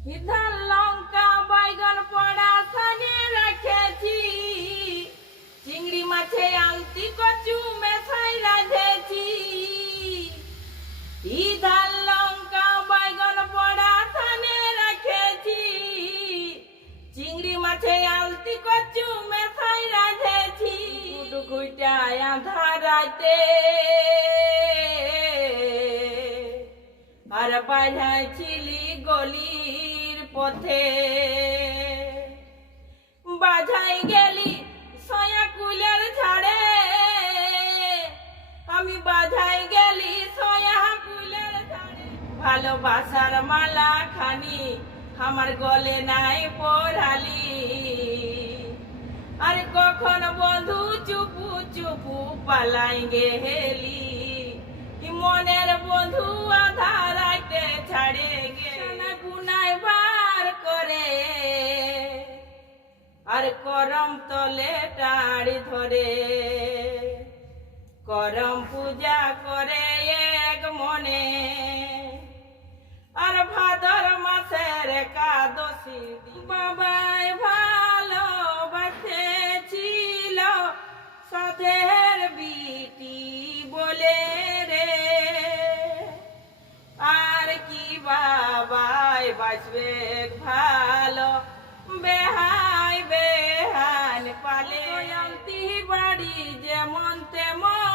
ধান লঙ্কা বাইগন পড়া সানে রেখেছি, চিংড়ি মাছে আলতি কচু মেশাই রাঁধেছি। ধান লঙ্কা বাইগন পড়া সানে রেখেছি, চিংড়ি মাছে আলতি কচু মেশাই রাঁধেছি। ডুকুইটায় আধার রাতে আর বাজাইছিলি গলির পথে, বাজাই গেলি সয়া কুলের ঝাড়ে, আমি বাজাই গেলি সয়া কুলের ঝাড়ে। ভালোবাসার মালা খানি আমার গলে নাই পড়ালি, আর কখন বন্ধু চুপু চুপু পালাই গেলি। মনের বন্ধু আধার রাইতে ছাড়ে গেলে গুনাই বার করে, আর করম তলে টাড়ি ধরে। করম পূজা করে এক মনে, আর ভাদর মাসের একাদশী বাবাই ভালোবাসেছিল সাধের বিটি বলে রে। আর কি বাবাই বাঁচবে ভালো বেহাই বেহান পালে। আলতি বাড়ি যেমন তেমন,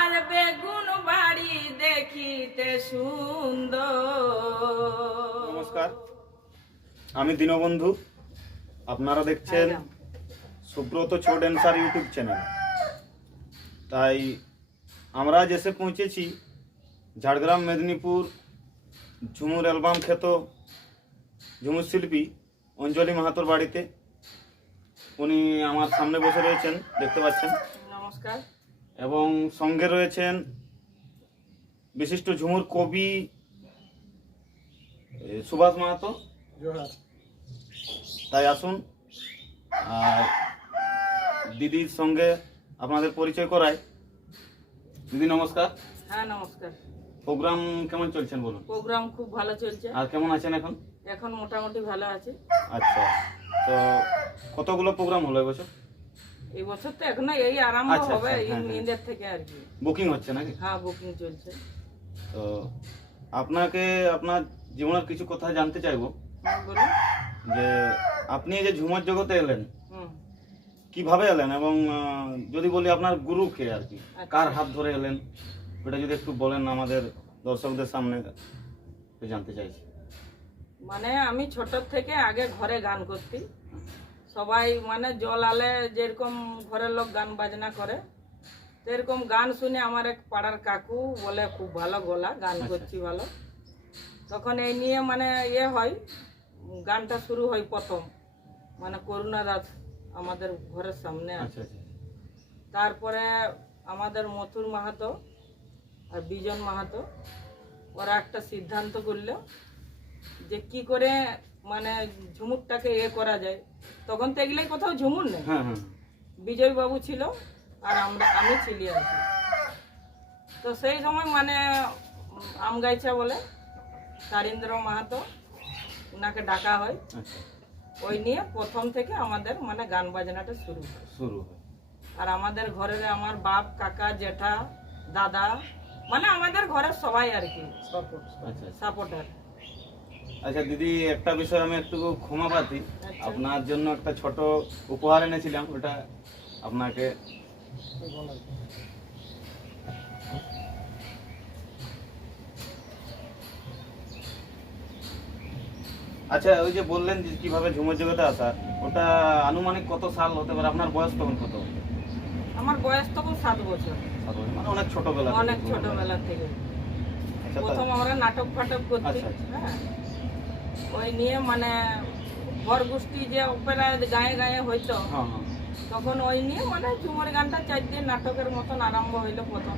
আর বেগুন বাড়ি দেখিতে সুন্দর। নমস্কার, আমি দীনবন্ধু। আপনারা দেখছেন সুব্রত ছো ড্যান্সার ইউটিউব চ্যানেল। তাই আমরা আজ এসে পৌঁছেছি ঝাড়গ্রাম মেদিনীপুর ঝুমুর অ্যালবাম খ্যাত ঝুমুর শিল্পী অঞ্জলি মাহাতোর বাড়িতে। উনি আমার সামনে বসে রয়েছেন, দেখতে পাচ্ছেন। নমস্কার। এবং সঙ্গে রয়েছেন বিশিষ্ট ঝুমুর কবি সুভাষ মাহাতো। তাই আসুন আর দিদির সঙ্গে আপনাদের পরিচয় করাই। দিদি নমস্কার। হ্যাঁ নমস্কার। প্রোগ্রাম কেমন চলছেন বলুন? প্রোগ্রাম খুব ভালো চলছে। আর কেমন আছেন এখন? এখন মোটামুটি ভালো আছে। আচ্ছা, তো কতগুলো প্রোগ্রাম হলো এবছর? এই বছর তো এখনো এই আরম্ভ আচ্ছা, হবে, আচ্ছা, এই হ্যাঁ, মেয়েদের থেকে আর কি বুকিং হচ্ছে নাকি? হ্যাঁ বুকিং চলছে। তো আপনাকে আপনার জীবনের কিছু কথা জানতে চাইবো। বলুন। যে আপনি এই যে ঝুমুর জগতে এলেন, হুম। কিভাবে এলেন, এবং যদি বলি আপনার গুরু কে আর কি, আচ্ছা। কার হাত ধরে এলেন, ওটা যদি একটু বলেন আমাদের দর্শকদের সামনে জানতে চাইছি। মানে আমি ছোট থেকে আগে ঘরে গান করতি। সবাই মানে জল আলে যেরকম ঘরের লোক গান বাজনা করে, সেরকম গান শুনে আমার এক পাড়ার কাকু বলে খুব ভালো গলা, গান করছি ভালো। তখন এই নিয়ে মানে হয়, গানটা শুরু হয় প্রথম মানে করুণা দাস আমাদের ঘরের সামনে আছে। আচ্ছা, আচ্ছা। তারপরে আমাদের মথুর মাহাতো আর বিজন মাহাতো ওরা একটা সিদ্ধান্ত করলো যে কি করে মানে ঝুমুরটাকে করা যায়। তখন তো এগুলোই কোথাও ঝুমুর নেই। হ্যাঁ, হ্যাঁ। বিজয় বাবু ছিল আর আমি ছিলি আর কি। তো সেই সময় মানে আমগাইছা বলে তারিন্দ্র মাহাতো, ওনাকে ডাকা হয়। আচ্ছা, ওই নিয়ে প্রথম থেকে আমাদের মানে গান বাজনাটা শুরু হয়। আর আমাদের ঘরের আমার বাপ কাকা জেঠা দাদা মানে আমাদের ঘরের সবাই আর কি সাপোর্টার। আচ্ছা দিদি, একটা বিষয় আমি একটু ক্ষমা প্রার্থী। আচ্ছা। আপনার জন্য একটা ছোট উপহার এনেছিলাম, ওটা আপনাকে। আচ্ছা, ওই যে বললেন যে কিভাবে ঝুমুর জগতে আসা, ওটা আনুমানিক কত সাল হতে পারে? আপনার বয়স তখন কত? আমার বয়স তখন 7 বছর। 7 বছর, মানে অনেক ছোটবেলা থেকে। অনেক ছোটবেলা থেকে। আচ্ছা, প্রথম আমরা নাটক ফাটক করছি। আচ্ছা, আচ্ছা। হ্যাঁ, ওই নিয়ে মানে ঘর গোষ্ঠী যে অপেরা গায়ে গায়ে হইতো, হ্যাঁ, হ্যাঁ। তখন ওই নিয়ে মানে ঝুমুর গানটা 4 দিন নাটকের মতন আরম্ভ হইলো প্রথম।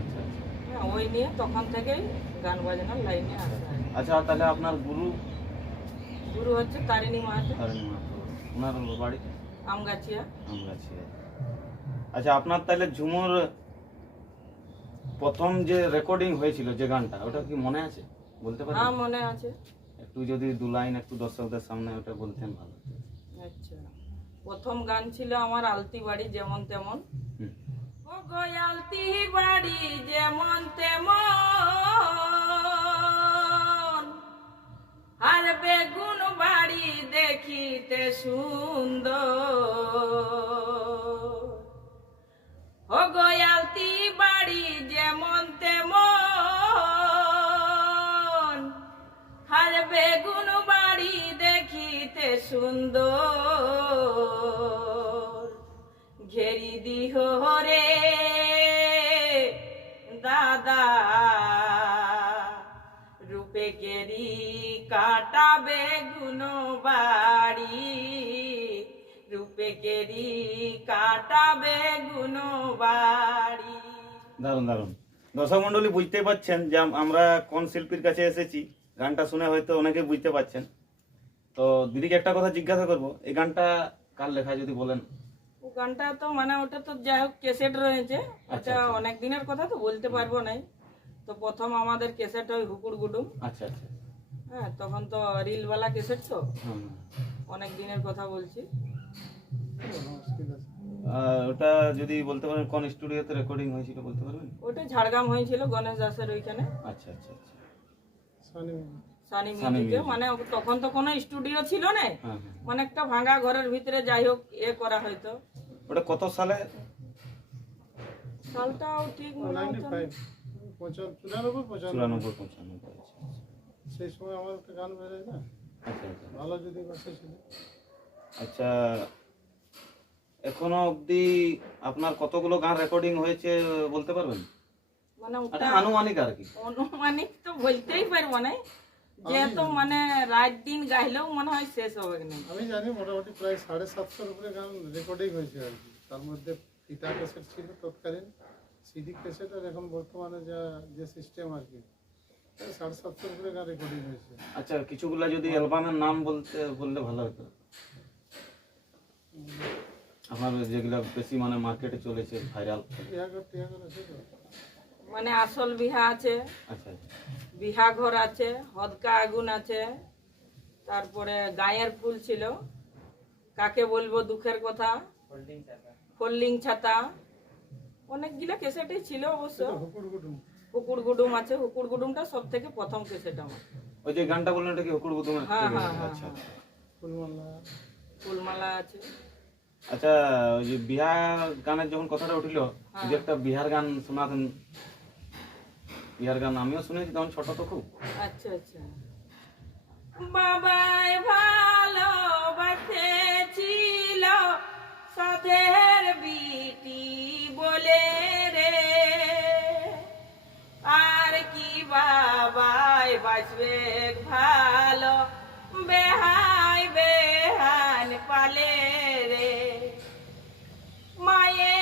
আচ্ছা, আচ্ছা। হ্যাঁ, ওই নিয়ে তখন থেকেই গান বাজনার লাইনে আসা। আচ্ছা, তাহলে আপনার গুরু? গুরু হচ্ছে তারিণী মাহাতো, ওনার বাড়ি আমগাছিয়া। আচ্ছা, আপনার তাহলে ঝুমুর প্রথম যে রেকর্ডিং হয়েছিল যে গানটা ওটা কি মনে আছে বলতে হ্যাঁ পারবেন? মনে আছে। একটু যদি দু লাইন একটু দর্শকদের সামনে ওটা বলতেন ভালো হতো। আচ্ছা, প্রথম গান ছিল আমার আলতি বাড়ি যেমন তেমন। হুম। ও গো আলতি বাড়ি যেমন তেমন, আর বেগুন বাড়ি দেখিতে সুন্দর। ও গো আলতি বাড়ি যেমন তেমন, আর বেগুন বাড়ি দেখিতে সুন্দর। ঘেরি দিহ রে দাদা রূপে কেরি কাটা বেগুন বাড়ি, রূপে কেরি কাটা বেগুন বাড়ি। দারুণ দারুণ। দর্শক মন্ডলী বুঝতে পারছেন যে আমরা কোন শিল্পীর কাছে এসেছি, গানটা শুনে হয়তো অনেকে বুঝতে পারছেন। তো দিদিকে একটা কথা জিজ্ঞাসা করব, এই গানটা কার লেখা যদি বলেন? ও গানটা তো মানে ওটা তো যাই হোক ক্যাসেট রয়েছে, আচ্ছা, ওটা আচ্ছা। অনেক দিনের কথা তো বলতে পারবো নাই। তো প্রথম আমাদের ক্যাসেট হয় হুকুর গুডুম। আচ্ছা আচ্ছা। হ্যাঁ, তখন তো রিলওয়ালা ক্যাসেট তো, হুম। অনেক দিনের কথা বলছি। ওটা যদি বলতে পারেন কোন স্টুডিওতে রেকর্ডিং হয়েছিল বলতে পারবেন? ওটা ঝাড়গ্রাম হয়েছিল গণেশ দাসের ওইখানে, আচ্ছা আচ্ছা আচ্ছা। সানি সানি মিউজিকে। মিউজিক। মানে তখন তো কোনো স্টুডিও ছিল না, হ্যাঁ হ্যাঁ। মানে একটা ভাঙা ঘরের ভিতরে যাই হোক করা হয়তো। ওটা কত সালে? সালটাও ঠিক মনে হচ্ছে না। 94 95। সেই সময় আমার একটা গান বেরোয় না, আচ্ছা আচ্ছা। ভালো যদি বাসা ছিল। আচ্ছা, এখনো অবধি আপনার কতগুলো গান রেকর্ডিং হয়েছে বলতে পারবেন? মানে এটা ওটা আনুমানিক আর কি। অনুমানিক তো বলতেই পারবো না, যেহেতু মানে রাত দিন গাইলেও মনে হয় শেষ হবে না। আমি জানি মোটামুটি প্রায় 750-র উপরে গান রেকর্ডিং হয়েছে আর কি। তার মধ্যে ফিতা ক্যাসেট ছিল তৎকালীন, সিডি ক্যাসেট, আর এখন বর্তমানে যে সিস্টেম আর কি, 750-র উপরে গান রেকর্ডিং হয়েছে। আচ্ছা, কিছুগুলা যদি অ্যালবামের নাম বললে ভালো হতো। আপনার যেগুলা বেশি মানে মার্কেটে চলেছে ভাইরাল। টিয়াগর আছে তো? মানে আসল বিহা আছে, আচ্ছা আচ্ছা। বিহা ঘর আছে, হদকা আগুন আছে, তারপরে গায়ের ফুল ছিল, কাকে বলবো দুঃখের কথা, ফোল্ডিং ছাতা, অনেকগুলো ক্যাসেটই ছিল অবশ্য। সেটা হুকুর গুডুম। হুকুর গুডুম আছে, হুকুর গুডুমটা সব থেকে প্রথম ক্যাসেট আমার। ওই যে গানটা বললেন ওটা কি হুকুর বুতুমের? হ্যাঁ হ্যাঁ হ্যাঁ আচ্ছা হ্যাঁ। ফুলমালা। ফুলমালা আছে। আচ্ছা, ওই যে বিহার গানের যখন কথাটা উঠিল, যে একটা বিহার গান শোনাতেন। বিহার গান আমিও শুনেছি তখন ছোট তো খুব। আচ্ছা আচ্ছা। বাবাই ভালোবাসেছিল সাধের বিটি বলে রে, আর কি বাবাই বাঁচবে ভালো বেহাই বেহান পালে রে। মায়ে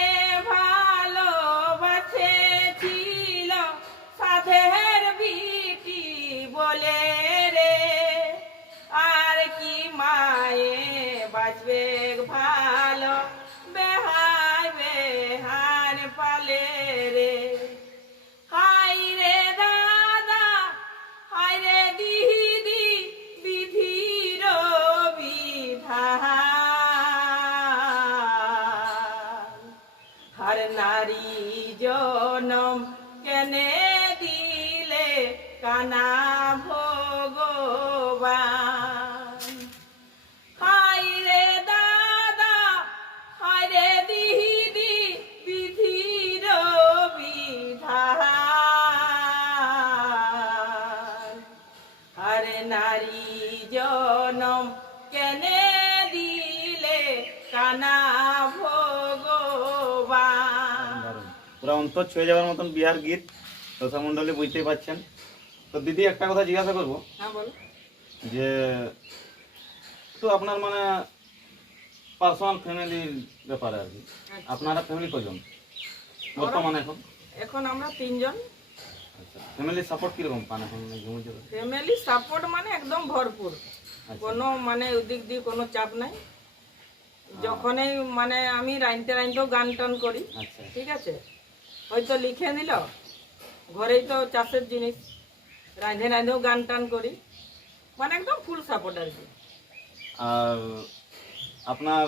ভালোবাসেছিল সাধের বিটি বলে রে, আর কি মায়ে বাঁচবে ভালো বেহাই বেহান পালে রে। হাই রে দাদা, হাই রে দিদি, বিধির বিধান, হর নারী জনম কেনে দিলে কানা ভগবান। হাই রে দাদা, হাই রে দিদি, বিধির বিধান, হর নারী জনম কেনে দিলে কানা ভগবান। দারুণ। পুরো অন্তর ছুঁয়ে যাওয়ার মতন বিহার গীত, দর্শক মন্ডলী বুঝতেই পারছেন। তো দিদি একটা কথা জিজ্ঞাসা করবো, হ্যাঁ বল। যে তো আপনার মানে পার্সোনাল ফ্যামিলির ব্যাপারে আর কি, আপনারা ফ্যামিলি কজন বর্তমানে এখন? এখন আমরা তিনজন। আচ্ছা, ফ্যামিলির সাপোর্ট কিরকম পান এখন জমি জমি? ফ্যামিলি সাপোর্ট মানে একদম ভরপুর, আচ্ছা। কোনো মানে ওদিক দিয়ে কোনো চাপ নাই। যখনই মানে আমি রাইনতেও গান টান করি, আচ্ছা ঠিক আছে, হয়তো লিখে নিল ঘরেই তো চাষের জিনিস, রাঁধে রাঁধেও গান টান করি, মানে একদম ফুল সাপোর্ট আর কি। আর আপনার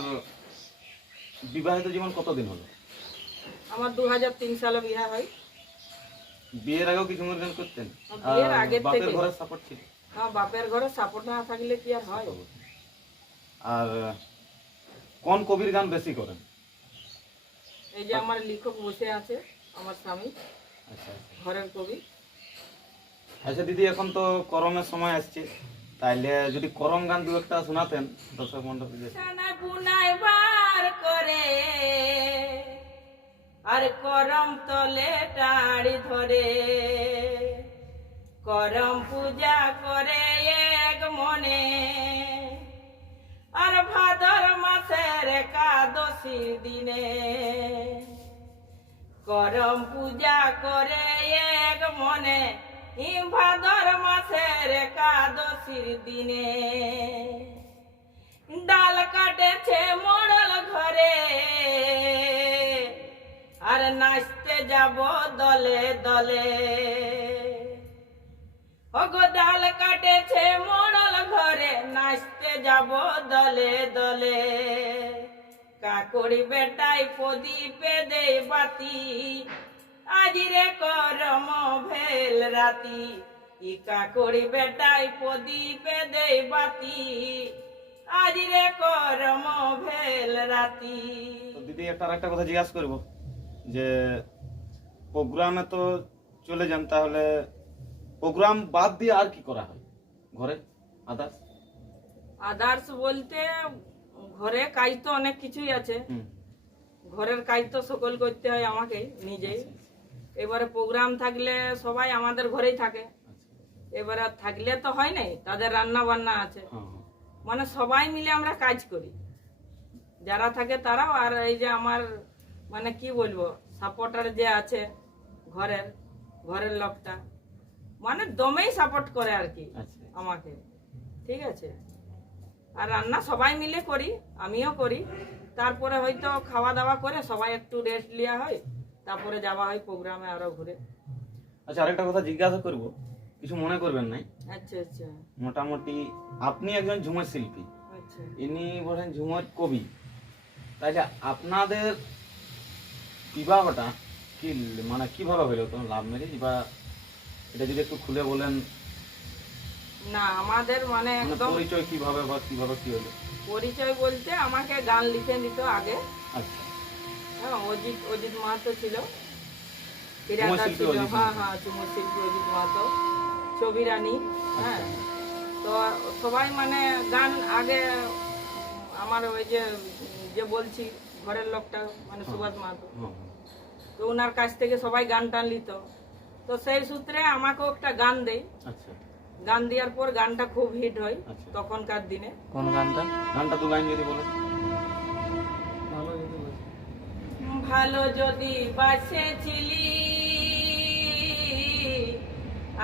বিবাহিত জীবন কতদিন হলো? আমার 2003 সালে বিয়ে হয়। বিয়ের আগেও কি ঝুমুর গান করতেন? বিয়ের আর আগের বাপের থেকে। ঘরের সাপোর্ট ছিল? হ্যাঁ, বাপের ঘরে সাপোর্ট না থাকলে কি আর হয়। আর কোন কবির গান বেশি করেন? এই যে আমার লেখক বসে আছে, আমার স্বামী, আচ্ছা ঘরের কবি। আচ্ছা দিদি, এখন তো করমের সময় আসছে, তাইলে যদি করম গান দু একটা শোনাতেন দর্শক মন্ডলীদের। ছানা বুনাই বার করে আর করম তলে টাড়ি ধরে, করম পূজা করে এক মনে, আর ভাদর মাসের একাদশী দিনে, করম পূজা করে এক মনে, ভাদর মাসের একাদশীর দিনে, ডাল কাটেছে মোড়ল ঘরে আর নাচতে যাব দলে দলে, ওগো ডাল কাটেছে মোড়ল ঘরে নাচতে যাব দলে দলে, কাকড়ি বেটাই প্রদীপে দে বাতি, আজি রে করম ভেল রাতি, ই কাকড়ি বেটাই প্রদীপে দে বাতি, আজি রে করম ভেল রাতি। তো দিদি একটা কথা জিজ্ঞাসা করবো, যে প্রোগ্রামে তো চলে যান, তাহলে প্রোগ্রাম বাদ দিয়ে আর কি করা হয় ঘরে আদার্স? আদার্স বলতে ঘরে কাজ তো অনেক কিছুই আছে, ঘরের কাজ তো সকল করতে হয় আমাকে নিজেই। এবারে প্রোগ্রাম থাকলে সবাই আমাদের ঘরেই থাকে, এবারে থাকলে তো হয় নাই, তাদের রান্না বান্না আছে, মানে সবাই মিলে আমরা কাজ করি, যারা থাকে তারাও। আর এই যে আমার মানে কি বলবো, সাপোর্টার যে আছে ঘরের লোকটা, মানে দমেই সাপোর্ট করে আর কি আমাকে, ঠিক আছে। আর রান্না সবাই মিলে করি, আমিও করি, তারপরে হয়তো খাওয়া দাওয়া করে সবাই একটু রেস্ট লিয়া হয়, তারপরে যাওয়া হয় প্রোগ্রামে আরো ঘুরে। আচ্ছা, আরেকটা কথা জিজ্ঞাসা করব, কিছু মনে করবেন নাই। আচ্ছা আচ্ছা মোটামুটি আপনি একজন ঝুমুর শিল্পী, আচ্ছা। ইনি বলেন ঝুমুর কবি, তাইলে আপনাদের বিবাহটা কি মানে কিভাবে হইলো? তো লাভ ম্যারেজ, বা এটা যদি একটু খুলে বলেন। না, আমাদের মানে একদম পরিচয় কিভাবে বা কিভাবে কি হলো? পরিচয় বলতে আমাকে গান লিখে দিত আগে। আচ্ছা, হ্যাঁ, অজিত মাহাতো ছিল, ঝুমুর শিল্পী ছিল, অজিত হ্যাঁ মাহাতো। হ্যাঁ, ঝুমুর শিল্পী অজিত মাহাতো, ছবি রানী। হ্যাঁ, তো সবাই মানে গান আগে আমার ওই যে বলছি ঘরের লোকটা মানে সুভাষ মাহাতো, তো ওনার কাছ থেকে সবাই গান টান নিত, তো সেই সূত্রে আমাকেও একটা গান দেয়। আচ্ছা, গান দেওয়ার পর গানটা খুব হিট হয় আচ্ছা। তখনকার দিনে। কোন গানটা? গানটা দু লাইন যদি বলেন। ভালো ভালো যদি বলছি। যদি বাসেছিলি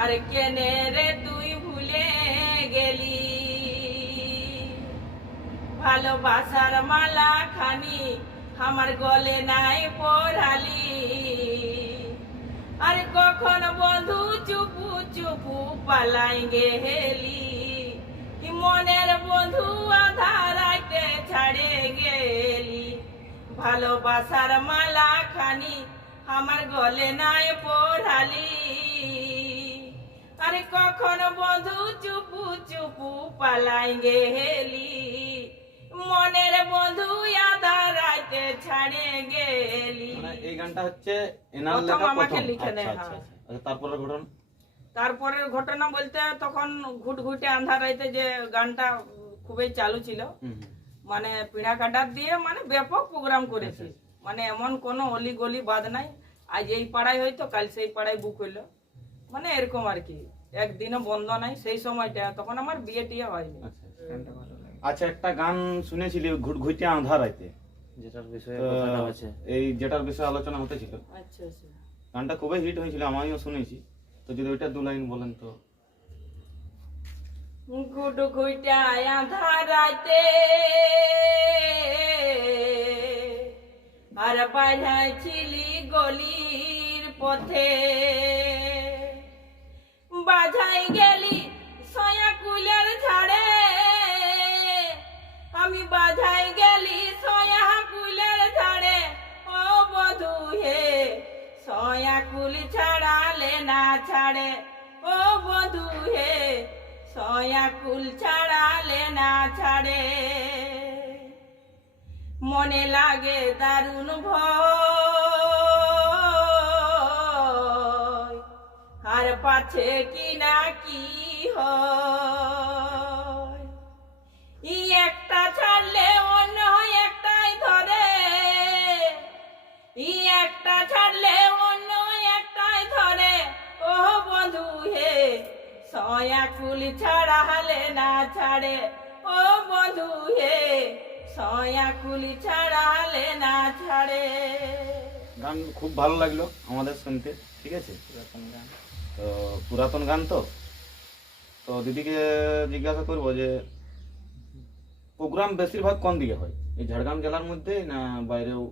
আর কেনে রে তুই ভুলে গেলি, ভালোবাসার মালা খানি আমার গলে নাই পরালি, আর কখন বন্ধু চুপু চুপু পালাই গেলি, মনের বন্ধু আধার আইতে ছাড়ে গেলি, ভালোবাসার মালা খানি আমার গলে নাই পরালি, আরে কখন বন্ধু চুপু চুপু পালাই গেলি, মনের বন্ধু আধার আইতে ছাড়ে গেলি। মানে এই গানটা হচ্ছে এনার প্রথম লেখা আমাকে প্রথম? লিখে দেয়, আচ্ছা, হ্যাঁ। আচ্ছা, আচ্ছা। তারপরের ঘটনা? তারপরের ঘটনা বলতে তখন ঘুটঘুটে আন্ধার রাইতে যে গানটা খুবই চালু ছিল, মানে পিড়া কাটার দিয়ে মানে ব্যাপক প্রোগ্রাম করেছি, মানে এমন কোনো অলি গলি বাদ নাই, আজ এই পাড়ায় হয়তো কাল সেই পাড়ায় বুক হইলো, মানে এরকম আর কি, একদিনও বন্ধ নাই সেই সময়টা। তখন আমার বিয়ে টিয়ে হয়নি। আচ্ছা, একটা গান শুনেছিলি ঘুটঘুটে আঁধার রাইতে, যেটার বিষয়ে তো কথাটা আছে। এই যেটার বিষয়ে আলোচনা হতেছিল, আচ্ছা আচ্ছা। গানটা খুবই হিট হয়েছিল, আমিও শুনেছি, তো যদি ওইটা দু লাইন বলেন তো। ঘুটঘুটা আঁধার রাইতে আর বাজাইছিলি গলির পথে, ও বধু হে সয়াকুল ছাড়ালে না ছাড়ে মনে লাগে দারুণ ভয় আর পাছে কি না কি হয় ই একটা ছাড়লে অন্য একটাই ধরে ই একটা ছাড়লে অন্য একটাই ধরে ও বন্ধু হে সয়াকুল ছাড়ালে না ছাড়ে ও বন্ধু হে সয়াকুল ছাড়ালে না ছাড়ে। গান খুব ভালো লাগলো আমাদের শুনতে, ঠিক আছে। তো পুরাতন গান তো তো দিদিকে জিজ্ঞাসা করবো যে প্রোগ্রাম বেশিরভাগ কোন দিকে হয়, এই ঝাড়গ্রাম জেলার মধ্যে না বাইরেও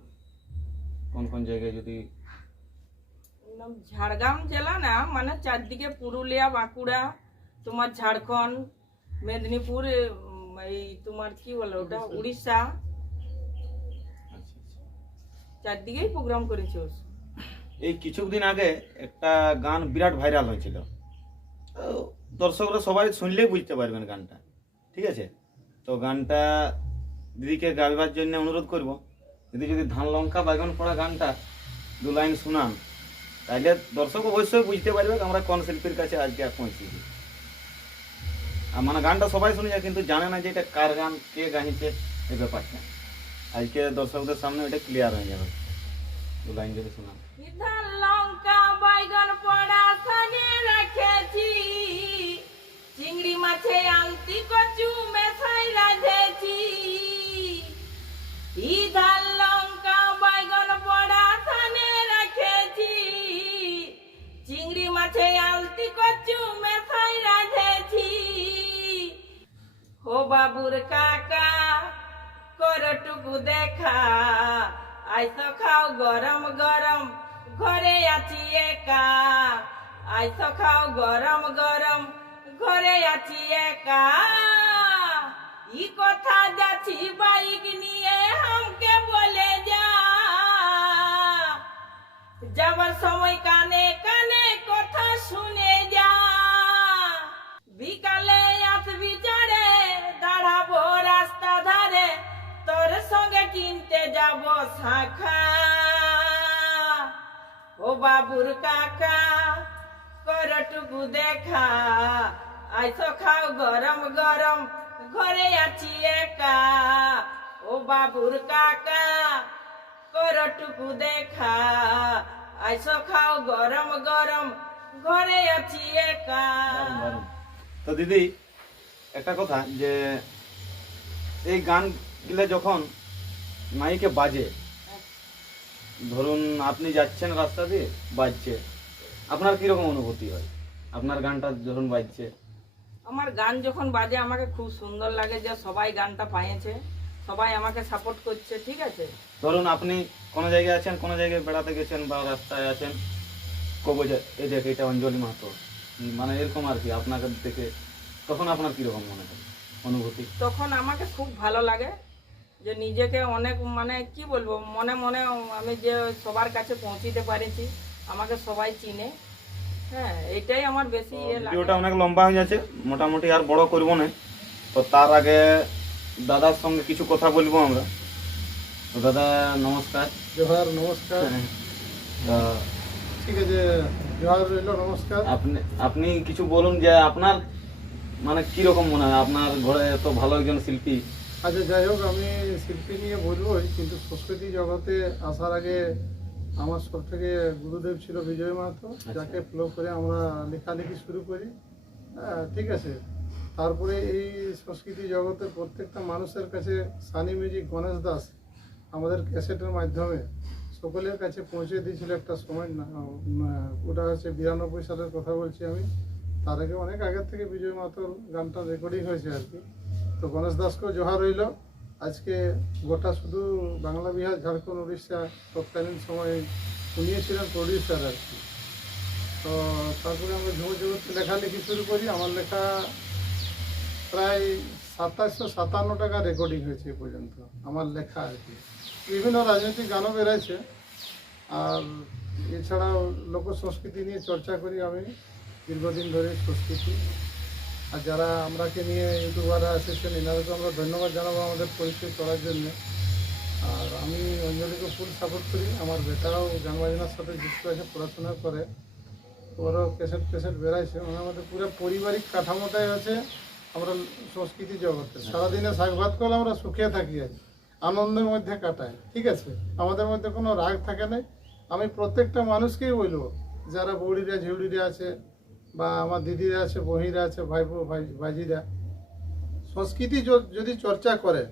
কোন কোন জায়গায়? যদি ঝাড়গ্রাম জেলা না, মানে চারদিকে পুরুলিয়া, বাঁকুড়া, তোমার ঝাড়খণ্ড, মেদিনীপুর, এই তোমার কি বলে ওটা উড়িষ্যা, চারদিকেই প্রোগ্রাম করেছে। এই কিছুদিন আগে একটা গান বিরাট ভাইরাল হয়েছিল, তো দর্শকরা সবাই শুনলেই বুঝতে পারবেন গানটা, ঠিক আছে। তো গানটা দিদিকে গাইবার জন্য অনুরোধ করব। দিদি যদি ধান লঙ্কা বাগান পড়া গানটা দু লাইন শুনান, তাহলে দর্শক অবশ্যই বুঝতে পারবে আমরা কোন শিল্পীর কাছে আজকে পৌঁছেছি। আর মানে গানটা সবাই শুনে যায় কিন্তু জানে না যে এটা কার গান, কে গাইছে, এই ব্যাপারটা আজকে দর্শকদের সামনে এটা ক্লিয়ার হয়ে যাবে। দু লাইন যদি শোনান। ধান লঙ্কা বাইগন পড়া সানে রেখেছি, চিংড়ি মাছে আলতি কচু মেশাই রাঁধেছি। ই ধান লঙ্কা বাইগন পড়া সানে রেখেছি, চিংড়ি মাছে আলতি কচু মেশাই রাঁধেছি। ও বাবুর কাকা করটুকু দেখা, আইসো খাও গরম গরম, ঘরে আছি একা। আইসো খাও গরম গরম, ঘরে আছি একা। ই কথা যাচ্ছি বাইক নিয়ে, হামকে বলে যা। যাবার সময় কানে কানে কথা শুনে যা। বিকালে আসবি চড়ে, দাঁড়াবো রাস্তা ধারে, তোর সঙ্গে কিনতে যাব শাখা। ও বাবুর কাকা করটুকু দেখা, আইসো খাও গরম গরম, ঘরে আছি একা। ও বাবুর কাকা করটুকু দেখা, আইসো খাও গরম গরম, ঘরে আছি একা। দারুণ, দারুণ। তো দিদি একটা কথা, যে এই গানগুলো যখন মাইকে বাজে, ধরুন আপনি যাচ্ছেন রাস্তা দিয়ে, বাজছে, আপনার কিরকম অনুভূতি হয়? আপনার গানটা যখন বাজছে। আমার গান যখন বাজে আমাকে খুব সুন্দর লাগে, যে সবাই গানটা পাইছে, সবাই আমাকে সাপোর্ট করছে, ঠিক আছে। ধরুন আপনি কোনো জায়গায় আছেন, কোনো জায়গায় বেড়াতে গেছেন বা রাস্তায় আছেন, কবো যে এই দেখ এটা অঞ্জলি মাহাতো, মানে এরকম আর কি, আপনাকে দেখে তখন আপনার কিরকম মনে হয় অনুভূতি? তখন আমাকে খুব ভালো লাগে, যে নিজেকে অনেক, মানে কি বলবো, মনে মনে আমি যে সবার কাছে পৌঁছিতে পারেছি, আমাকে সবাই চিনে। হ্যাঁ, এটাই আমার বেশি ইয়ে লাগে। ভিডিওটা অনেক লম্বা হয়ে যাচ্ছে, মোটামুটি আর বড় করব না। তো তার আগে দাদার সঙ্গে কিছু কথা বলবো আমরা। তো দাদা নমস্কার। জোহার, নমস্কার। তো ঠিক আছে, জোহার রইল, নমস্কার। আপনি কিছু বলুন যে আপনার মানে কিরকম মনে হয়, আপনার ঘরে এত ভালো একজন শিল্পী। আচ্ছা, যাই হোক, আমি শিল্পী নিয়ে বলবোই, কিন্তু সংস্কৃতি জগতে আসার আগে আমার সব থেকে গুরুদেব ছিল বিজয় মাহাতো, যাকে ফলো করে আমরা লেখালেখি শুরু করি। ঠিক আছে, তারপরে এই সংস্কৃতি জগতের প্রত্যেকটা মানুষের কাছে সানি মিউজিক গণেশ দাস আমাদের ক্যাসেটের মাধ্যমে সকলের কাছে পৌঁছে দিয়েছিল একটা সময়। ওটা হচ্ছে 92 সালের কথা বলছি আমি। তার আগে অনেক আগের থেকে বিজয় মাহাতোর গানটা রেকর্ডিং হয়েছে আর কি। তো গণেশ দাসকেও জোহার রইল। আজকে গোটা শুধু বাংলা, বিহার, ঝাড়খণ্ড, উড়িষ্যা তৎকালীন সময়ে শুনিয়েছিলেন প্রডিউসার আর কি। তো তারপরে আমরা ঝুমুর জগৎকে লেখালেখি শুরু করি। আমার লেখা প্রায় 2757 টাকা রেকর্ডিং হয়েছে এ পর্যন্ত আমার লেখা আর কি। বিভিন্ন রাজনৈতিক গানও বেরোচ্ছে, আর এছাড়াও লোক সংস্কৃতি নিয়ে চর্চা করি আমি। দীর্ঘদিন ধরে সংস্কৃতি। আর যারা আমরাকে নিয়ে ইউটিউবাররা এসেছেন এনাদেরকে আমরা ধন্যবাদ জানাবো আমাদের পরিচয় করার জন্য। আর আমি অঞ্জলিকে ফুল সাপোর্ট করি। আমার বেটাও গান বাজনার সাথে যুক্ত আছে, পড়াশোনা করে, ওরও ক্যাসেট বেড়াইছে। মানে আমাদের পুরো পারিবারিক কাঠামোটাই আছে আমরা সংস্কৃতি জগতে। সারাদিনে শাক ভাত করলে আমরা সুখে থাকি আর আনন্দের মধ্যে কাটাই, ঠিক আছে? আমাদের মধ্যে কোনো রাগ থাকে না। আমি প্রত্যেকটা মানুষকেই বলবো, যারা বৌড়িরা ঝিউড়িরা আছে বা আমার দিদিরা আছে, বহিরা আছে, ভাইপো ভাইজিরা, সংস্কৃতি যদি চর্চা করে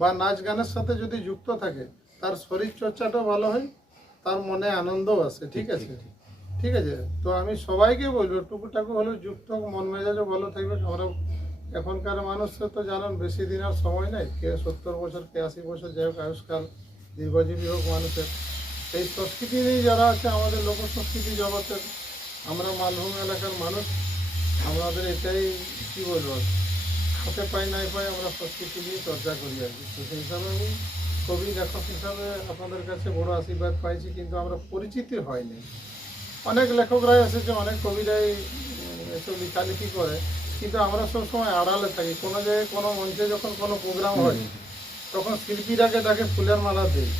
বা নাচ গানের সাথে যদি যুক্ত থাকে, তার শরীর চর্চাটাও ভালো হয়, তার মনে আনন্দও আসে, ঠিক আছে? ঠিক আছে, তো আমি সবাইকে বলবো টুকুটাকু হলেও যুক্ত, মন মেজাজও ভালো থাকবে। আমরা এখনকার মানুষের তো জানেন বেশি দিন আর সময় নাই, কে 70 বছর, কে 80 বছর, যাই হোক আয়ুষ্কাল দীর্ঘজীবী হোক মানুষের। এই সংস্কৃতি নিয়ে যারা আছে আমাদের লোক সংস্কৃতি জগতের, আমরা মালভূম এলাকার মানুষ, আমাদের এটাই কী বলবো, হাতে পাই নাই পাই আমরা সংস্কৃতি নিয়ে চর্চা করি আর কি। তো সেই হিসাবে আমি কবি লেখক হিসাবে আপনাদের কাছে বড় আশীর্বাদ পাইছি, কিন্তু আমরা পরিচিতি হয়নি। অনেক লেখকরাই এসেছে, অনেক কবিরাই এসব লেখালেখি করে, কিন্তু আমরা সবসময় আড়ালে থাকি। কোনো জায়গায় কোনো মঞ্চে যখন কোনো প্রোগ্রাম হয় তখন শিল্পীরাকে ডাকে, ফুলের মালা দেয়,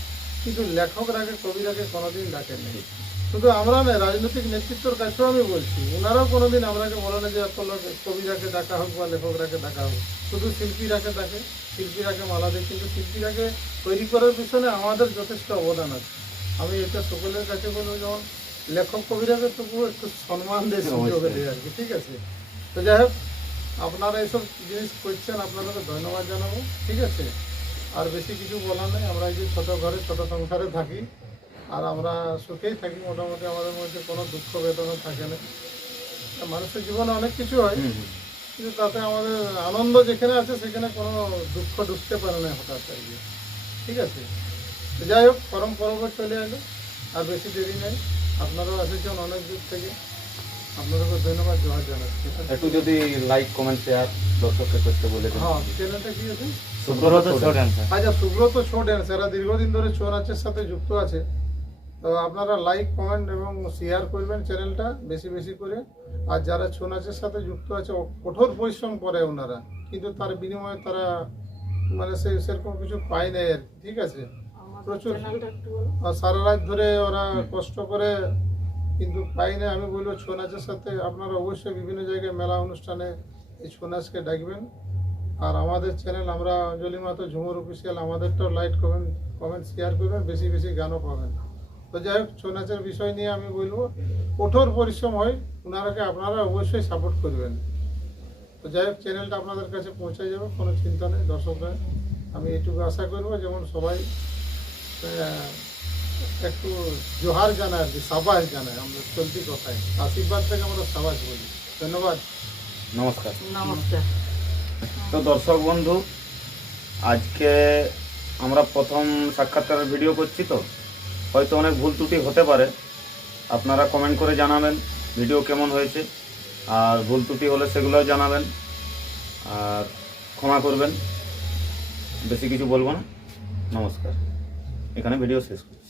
কিন্তু লেখকরাকে কবিরাকে কোনোদিন ডাকে নেই। শুধু আমরা নয়, রাজনৈতিক নেতৃত্বের কাছেও আমি বলছি, ওনারাও কোনোদিন আমরাকে বলে না যে এত লোক কবিরাকে ডাকা হোক বা লেখকরাকে ডাকা হোক। শুধু শিল্পীরাকে ডাকে, শিল্পীরাকে মালা দেয়, কিন্তু শিল্পীরাকে তৈরি করার পিছনে আমাদের যথেষ্ট অবদান আছে। আমি এটা সকলের কাছে বলবো, যেমন লেখক কবিরাকে তবুও একটু সম্মান দিয়ে সুযোগ দেয় আর কি, ঠিক আছে? তো যাই হোক, আপনারা এইসব জিনিস করছেন, আপনাদেরকে ধন্যবাদ জানাবো, ঠিক আছে? আর বেশি কিছু বলার নেই। আমরা এই যে ছোটো ঘরে ছোটো সংসারে থাকি, আর আমরা সুখেই থাকি মোটামুটি, আমাদের মধ্যে কোনো দুঃখ বেদনা থাকে না। মানুষের জীবনে অনেক কিছু হয়, কিন্তু তাতে আমাদের আনন্দ যেখানে আছে সেখানে কোনো দুঃখ ঢুকতে পারে না হঠাৎ আর কি, ঠিক আছে? তো যাই হোক, পরম পর্ব চলে এলো, আর বেশি দেরি নেই। আপনারাও এসেছেন অনেক দূর থেকে, আপনাদেরকে ধন্যবাদ জোহার জানাচ্ছি। একটু যদি লাইক কমেন্ট শেয়ার দর্শককে করতে বলে দেন। হ্যাঁ, চ্যানেলটা কি আছে? সুব্রত ছো ড্যান্সার। আচ্ছা, সুব্রত ছো ড্যান্স, এরা দীর্ঘদিন ধরে ছৌ নাচের সাথে যুক্ত আছে। তো আপনারা লাইক কমেন্ট এবং শেয়ার করবেন চ্যানেলটা বেশি বেশি করে। আর যারা ছৌ নাচের সাথে যুক্ত আছে, কঠোর পরিশ্রম করে ওনারা, কিন্তু তার বিনিময়ে তারা মানে সেরকম কিছু পায় নাই আর কি, ঠিক আছে? প্রচুর আর সারা রাত ধরে ওরা কষ্ট করে, কিন্তু পাই না। আমি বলবো ছৌ নাচের সাথে আপনারা অবশ্যই বিভিন্ন জায়গায় মেলা অনুষ্ঠানে এই ছৌ নাচকে ডাকবেন। আর আমাদের চ্যানেল আমরা অঞ্জলি মাহাতো ঝুমুর অফিসিয়াল, আমাদেরটাও লাইক কমেন্ট শেয়ার করবেন, বেশি বেশি গানও পাবেন। তো যাই হোক, ছৌ নাচের বিষয় নিয়ে আমি বলবো কঠোর পরিশ্রম হয়, ওনারাকে আপনারা অবশ্যই সাপোর্ট করবেন। তো যাই হোক, চ্যানেলটা আপনাদের কাছে পৌঁছে যাবে, কোনো চিন্তা নেই দর্শকরা। আমি এইটুকু আশা করবো যেমন সবাই একটু জোহার জানায় আর কি, সাবাস জানায়, আমরা চলতি কথায় আশীর্বাদ থেকে আমরা সাবাস বলি। ধন্যবাদ, নমস্কার। নমস্কার। তো দর্শক বন্ধু, আজকে আমরা প্রথম সাক্ষাৎকারের ভিডিও করছি, তো হয়তো অনেক ভুল ত্রুটি হতে পারে। আপনারা কমেন্ট করে জানাবেন ভিডিও কেমন হয়েছে, আর ভুল ত্রুটি হলে সেগুলোও জানাবেন, আর ক্ষমা করবেন। বেশি কিছু বলবো না, নমস্কার। এখানে ভিডিও শেষ করছি।